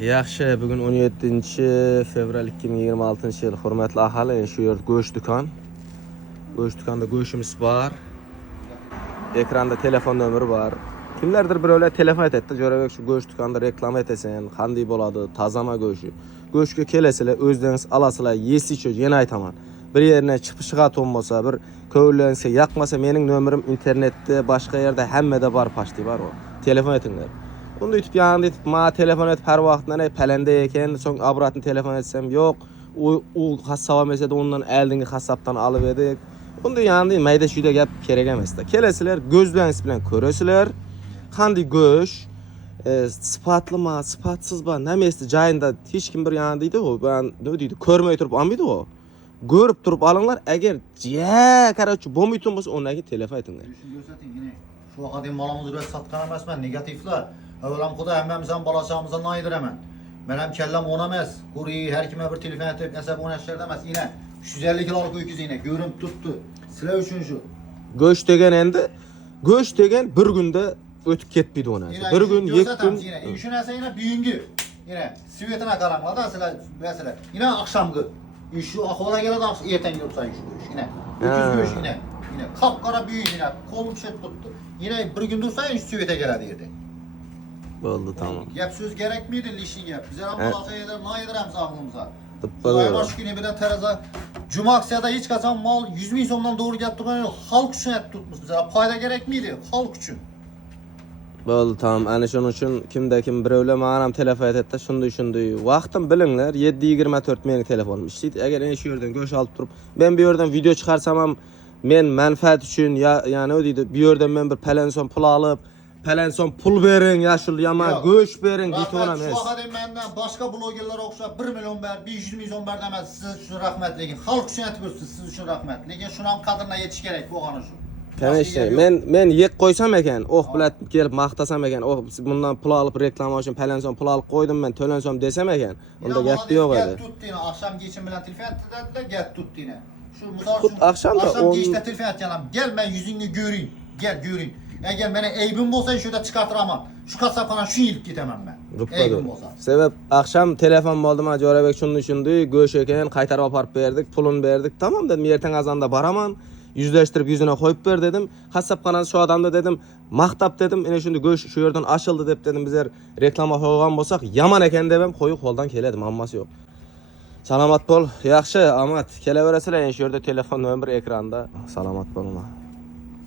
Yaxshi, bugun 17-fevral 2026-yil. Hurmatli aholi, shu yerda go'sht do'kon. Go'sht do'konda go'shtimiz bor. Ekranda telefon nomeri bor. Kimlardir birovlar telefon etdi, Jo'rabek shu go'sht do'konda reklama etasan, qanday bo'ladi, tazama go'shti. Go'shtga kelasizlar, o'zlaringiz olasizlar, yeysiz, yana aytaman. Bir yerine chiqishiga to'nmasa, bir ko'nglingizni yoqmasa, mening nomerim internetda, boshqa yerda hammada bor, pochta bor o. Telefon etinglar. Bunda yutib yanında yutib, ma telefon et her vaqtdan palanda ekan, so'ng obratni telefon etsam, yo'q, u qassob mesela ondan eldingi qassabdan olib edik. Bunda yanında mayda shuyda gap kerak emasda. Kelasizlar, ko'zlaringiz bilan ko'rasizlar. Qanday go'sht, sifatlimi, sifatsizmi, nimasi joyida hech kim bir yanında deydi o. Ben ne deydi, ko'rmay turib olmaydi o. Görüp durup alınlar, eğer karaçı bomuytun bolsa onaki telefon etinglar. Şunu göstereyim yine. Şu kadar malımızı böyle satkan emas ben negatifler. Evvelam kuda hemmemizden balaşağımızdan naydır hemen. Benim kellem onamaz. Kuruyu her kime bir telefon etip nesep on yaşlar demez. Yine 150 kiloluk öküz yine görüntü tuttu. Sıra üçün şu. Göç degen endi, göç degen bir günde ötüp ketmeydi ona. Bir gün, iki gün. Yine üçün ese yine büyüngü. Yine sivetine karanlığa mesela yine akşamgı. Şu akvala gelen akşam erten yurtsayın şu görüş yine. Öküz görüş yine. Yine kapkara büyük yine. Kolum şet tuttu. Yine bir gün dursayın şu sivete geledi yerden. Oldu tamam. Yap söz gerek miydi lişin yap. Bize Allah'a eder, ne eder hem aklımıza. Tıpkı Aybaş günü bir de teraza. Cuma aksiyada hiç kaçan mal 100 bin sondan doğru gelip halk için et tutmuş bize. Payda gerek miydi? Halk için. Oldu tamam. Ana şunun için kimde kim birovlar manam telefon etdi, şunday. Vaqtim bilinglar, 7:24 mening telefonum işleydi. Eğer en şu yerden göç alıp durup ben bir yerden video çıkarsam ham men menfaat için yani o deydi, bir yerden men bir palanson pul alıp palanson pul verin, yaşıl yama göç verin deyip ona Rahmet, şu akademi benden başka blogerler okşa 1 milyon ber, 100 milyon ber demez. Siz için rahmet lekin. Halk için etmiyorsunuz, siz için rahmet. Lekin şunam kadrına yetiş gerek bu kanı şu. Tamam işte, men yek koysam eken, bilet gelip maqtasam eken, bundan pul alıp reklama için palanson pul alıp koydum ben, tölensom desem eken, onda gap yok edi. edi. Gel tut yine, akşam geçin bilen telefon ettiler, gel tut yine. Şu misal için, akşam geçte telefon et yanım, gel ben yüzünü göreyim, gel göreyim. Eğer bana eybim olsa şurada çıkartıramam. Şu kasapana şu yilip gitemem ben. Eybim olsa. Sebep akşam telefon oldu ma Jo'rabek şunu göç eken, qaytarıp aparıp berdik, pulunu berdik. Tamam dedim, erten azanda baraman. Yüzleştirip yüzüne koyup ver dedim. Kasapxonasi şu adamda dedim, maqtab dedim. Ene şunda go'sht şu yerden açıldı dep dedim, bizler reklama qo'ygan bolsak, yaman eken debem, qo'yib qo'ldan keledim, ammasi yo'q. Salomat bol, yaxshi, Ahmet. Kelaverasizlar, ene şu yerda telefon nomeri ekranda. Salomat bo'linglar.